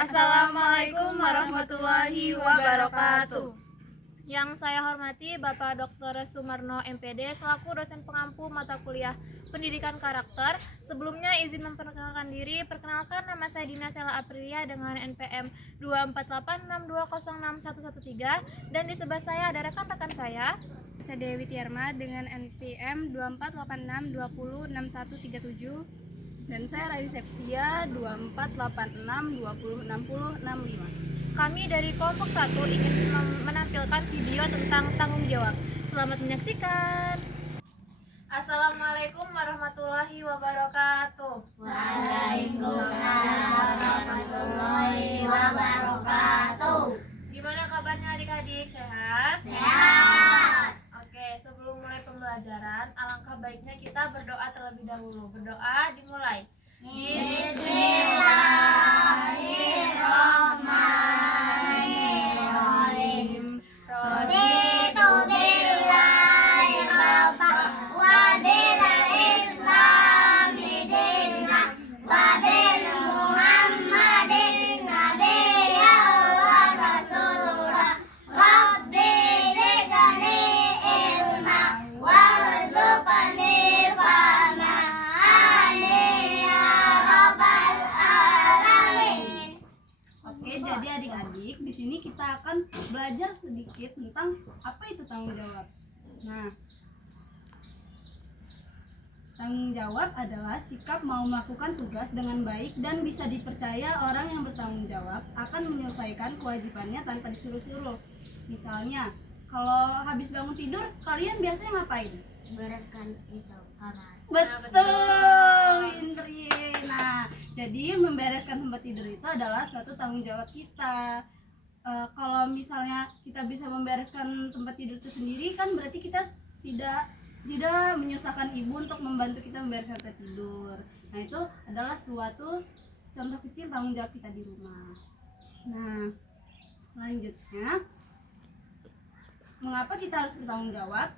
Assalamualaikum warahmatullahi wabarakatuh. Yang saya hormati Bapak Dr. Sumarno MPD selaku dosen pengampu mata kuliah Pendidikan Karakter. Sebelumnya izin memperkenalkan diri. Perkenalkan, nama saya Dina Sela Aprilia dengan NPM 24862061113 dan di sebelah saya ada rekan-rekan saya. Saya Dewi Tiarma dengan NPM 2486206137. Dan saya Rai Septia 2486206065. Kami dari kelompok 1 ingin menampilkan video tentang tanggung jawab. Selamat menyaksikan. Assalamualaikum warahmatullahi wabarakatuh. Waalaikumsalam warahmatullahi wabarakatuh. Gimana kabarnya adik-adik? Sehat? Sehat. Oke, sebelum mulai pembelajaran, alangkah baiknya kita berdoa terlebih dahulu. Berdoa dimulai. Bismillahirrahmanirrahim. Raditu billahi rabban wa bil islami dinan wa bil muhammadin nabiyyan wa rasulullah. Rabbi zidni ilma warzuqni fahma. Amin ya rabbal alamin. Oke, jadi adik-adik, di sini kita akan belajar sedikit tentang apa itu tanggung jawab. Nah, tanggung jawab adalah sikap mau melakukan tugas dengan baik dan bisa dipercaya. Orang yang bertanggung jawab akan menyelesaikan kewajibannya tanpa disuruh-suruh. Misalnya, kalau habis bangun tidur, kalian biasanya ngapain? Bereskan itu kamar. Betul, pinter Ye. Nah, jadi membereskan tempat tidur itu adalah suatu tanggung jawab kita. Kalau misalnya kita bisa membereskan tempat tidur itu sendiri, kan berarti kita tidak menyusahkan ibu untuk membantu kita membereskan tempat tidur. Nah, itu adalah suatu contoh kecil tanggung jawab kita di rumah. Nah, selanjutnya, mengapa kita harus bertanggung jawab?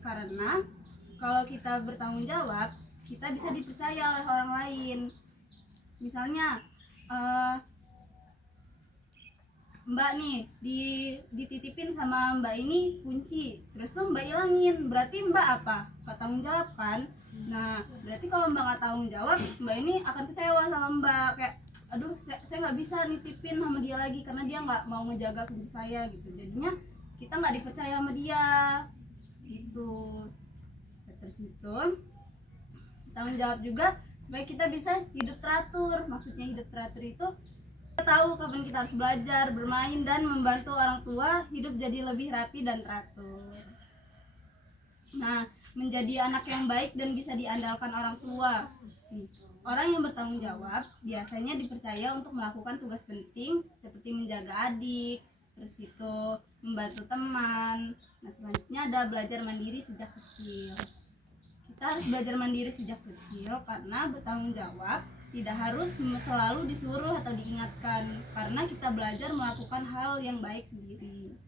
Karena kalau kita bertanggung jawab, kita bisa dipercaya oleh orang lain. Misalnya, Mbak nih dititipin sama Mbak ini kunci, terus tuh Mbak ilangin, berarti Mbak apa? Gak tanggung jawab kan? Nah, berarti kalau Mbak gak tanggung jawab, Mbak ini akan kecewa sama Mbak, kayak aduh saya nggak bisa nitipin sama dia lagi karena dia nggak mau ngejaga kunci saya gitu. Jadinya kita nggak dipercaya sama dia gitu. Terus itu tanggung jawab juga supaya kita bisa hidup teratur. Maksudnya hidup teratur itu kita tahu kapan kita harus belajar, bermain, dan membantu orang tua hidup jadi lebih rapi dan teratur. Nah, menjadi anak yang baik dan bisa diandalkan orang tua. Orang yang bertanggung jawab biasanya dipercaya untuk melakukan tugas penting seperti menjaga adik, terus itu membantu teman. Nah, selanjutnya ada belajar mandiri sejak kecil. Kita harus belajar mandiri sejak kecil karena bertanggung jawab tidak harus selalu disuruh atau diingatkan, karena kita belajar melakukan hal yang baik sendiri.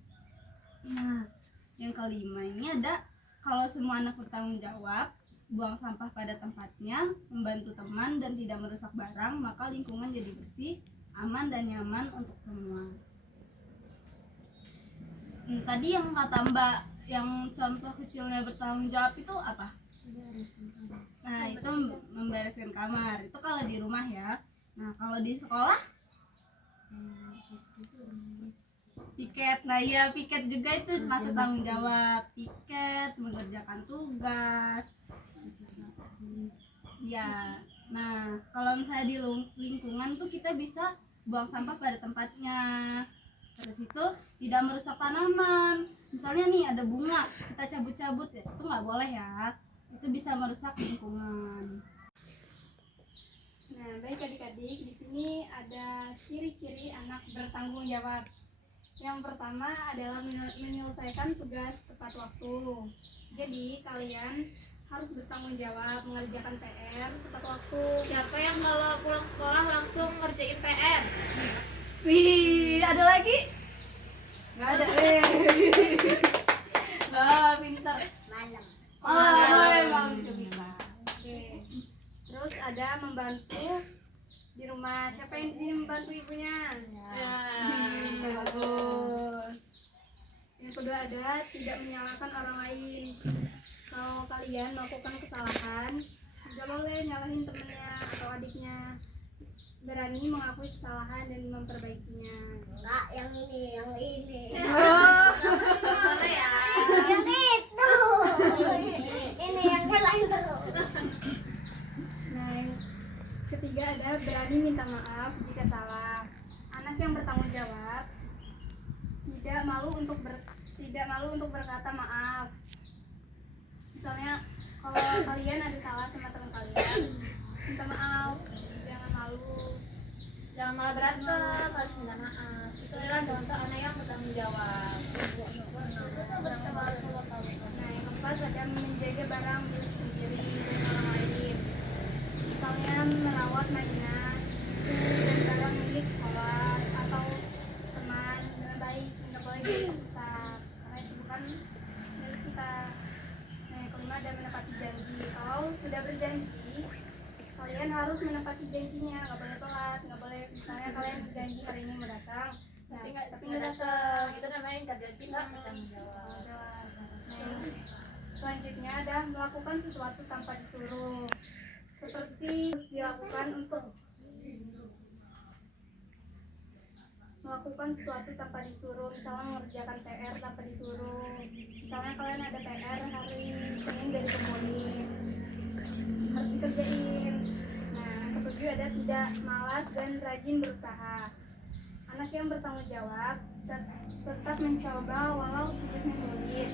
Nah, yang kelima ini ada, kalau semua anak bertanggung jawab, buang sampah pada tempatnya, membantu teman dan tidak merusak barang, maka lingkungan jadi bersih, aman dan nyaman untuk semua. Tadi yang kata Mbak, yang contoh kecilnya bertanggung jawab itu apa? Nah, itu membereskan kamar. Itu kalau di rumah ya. Nah, kalau di sekolah piket. Nah, iya, piket juga itu masuk tanggung jawab. Piket, mengerjakan tugas. Ya. Nah, kalau misalnya di lingkungan tuh kita bisa buang sampah pada tempatnya. Terus itu tidak merusak tanaman. Misalnya nih ada bunga, kita cabut-cabut ya, itu nggak boleh ya. Itu bisa merusak lingkungan. Nah, baik adik-adik, di sini ada ciri-ciri anak bertanggung jawab. Yang pertama adalah menyelesaikan tugas tepat waktu. Jadi kalian harus bertanggung jawab mengerjakan PR tepat waktu. Siapa yang kalau pulang sekolah langsung ngerjain PR? Wih, ada lagi? Nggak ada. Pintar. Malam. Emang juga bisa. Oke. Terus ada membantu di rumah. Siapa yang di sini membantu ibunya? Bagus. Yang kedua adalah tidak menyalahkan orang lain. Kalau kalian melakukan kesalahan, tidak boleh nyalahin temennya atau adiknya. Berani mengakui kesalahan dan memperbaikinya. Kak, yang ini. Mana ya? Yang itu. Ini yang lain terus. Nah, yang ketiga adalah berani minta maaf jika salah. Anak yang bertanggung jawab tidak malu untuk berkata maaf. Misalnya kalau kalian ada salah sama teman kalian, minta maaf, jangan malu. Jangan malah berantem, harus minta maaf. Itu adalah contoh anak yang bertanggung jawab. Nah, yang keempat adalah menjaga barang milik sendiri dan orang lain. Misalnya merawat mainan dan barang milik sekolah atau teman dengan baik, tidak boleh dirusak karena itu bukan milik kita. Nah, yang kelima adalah menepati janji. Kalau sudah berjanji, kalian harus menepati janjinya, nggak boleh telat, nggak boleh misalnya kalian berjanji hari ini mau datang, tapi nggak datang. Itu namanya nggak janji nggak bertanggung jawab. Nah, selanjutnya ada melakukan sesuatu tanpa disuruh, seperti dilakukan untuk melakukan sesuatu tanpa disuruh, misalnya mengerjakan PR tanpa disuruh. Misalnya kalian ada PR hari Senin dari dikumpulin, harus dikerjain. Nah, ketujuh ada tidak malas dan rajin berusaha. Anak yang bertanggung jawab tetap mencoba walau tugasnya sulit.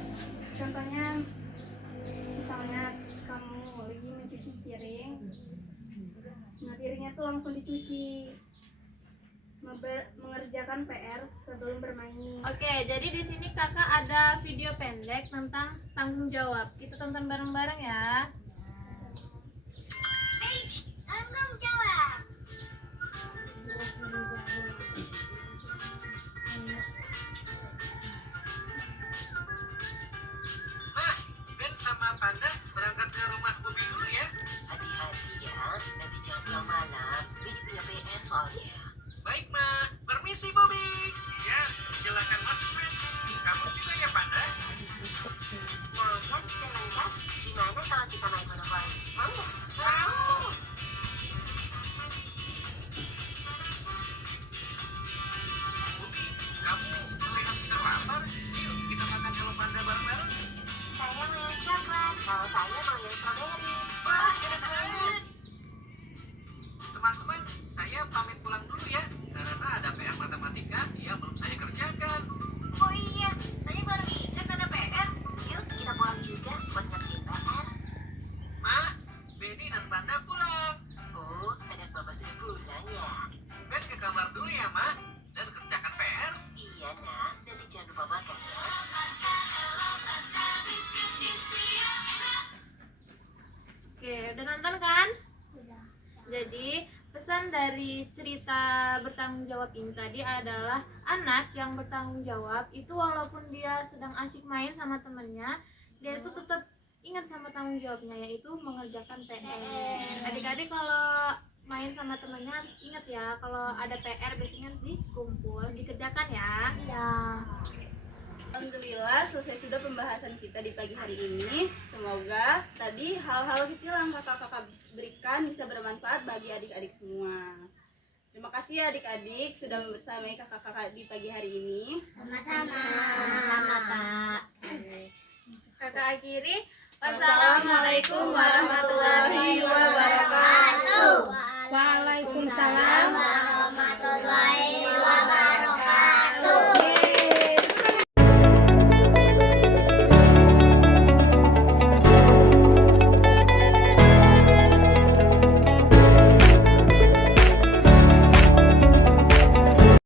Contohnya, misalnya kamu lagi mencuci piring, nah piringnya tuh langsung dicuci. Mengerjakan PR sebelum bermain. Oke, jadi di sini kakak ada video pendek tentang tanggung jawab. Kita tonton bareng-bareng ya. Tanggung jawab. Mah, Ben sama Panda berangkat ke rumah Bobi dulu ya. Hati-hati ya, nanti jangan pulang malam. Ini punya PR soalnya. Baik, Ma. Permisi, Bobi. Iya, silakan masuk, Ben. Kamu juga ya, Panda? Nah kan sudah lengkap. Gimana kalau kita main monopoli? Mau nggak? Mau. Bobi, kamu terlihat sedang lapar. Yuk, kita makan kalau Panda bareng-bareng. Saya mau yang coklat. Kalau saya mau yang strawberry. Wah, enak banget. Teman-teman, saya pamit pulang dulu ya. Karena ada PR matematika yang belum saya kerjakan. Oh iya, saya baru ingat ada PR. Yuk kita pulang juga buat ngerjain PR. Ma, Benny dan Panda pulang. Oh, anak bapak sudah pulang ya? Ben ke kamar dulu ya, Ma. Dan kerjakan PR. Iya nak, nanti jangan lupa makan ya. Oke, udah nonton kan? Jadi pesan dari cerita bertanggung jawab ini tadi adalah anak yang bertanggung jawab itu walaupun dia sedang asyik main sama temennya, dia itu tetap ingat sama tanggung jawabnya, yaitu mengerjakan PR. Adik-adik kalau main sama temennya harus ingat ya, kalau ada PR biasanya harus dikumpul, dikerjakan ya. Iya. Alhamdulillah selesai sudah pembahasan kita di pagi hari ini. Semoga tadi hal-hal kecil yang kakak-kakak berikan bisa bermanfaat bagi adik-adik semua. Terima kasih ya adik-adik sudah membersamai kakak-kakak di pagi hari ini. Sama-sama. Sama, Kak. Kakak akhiri, Wassalamualaikum warahmatullahi wabarakatuh. Waalaikumsalam warahmatullahi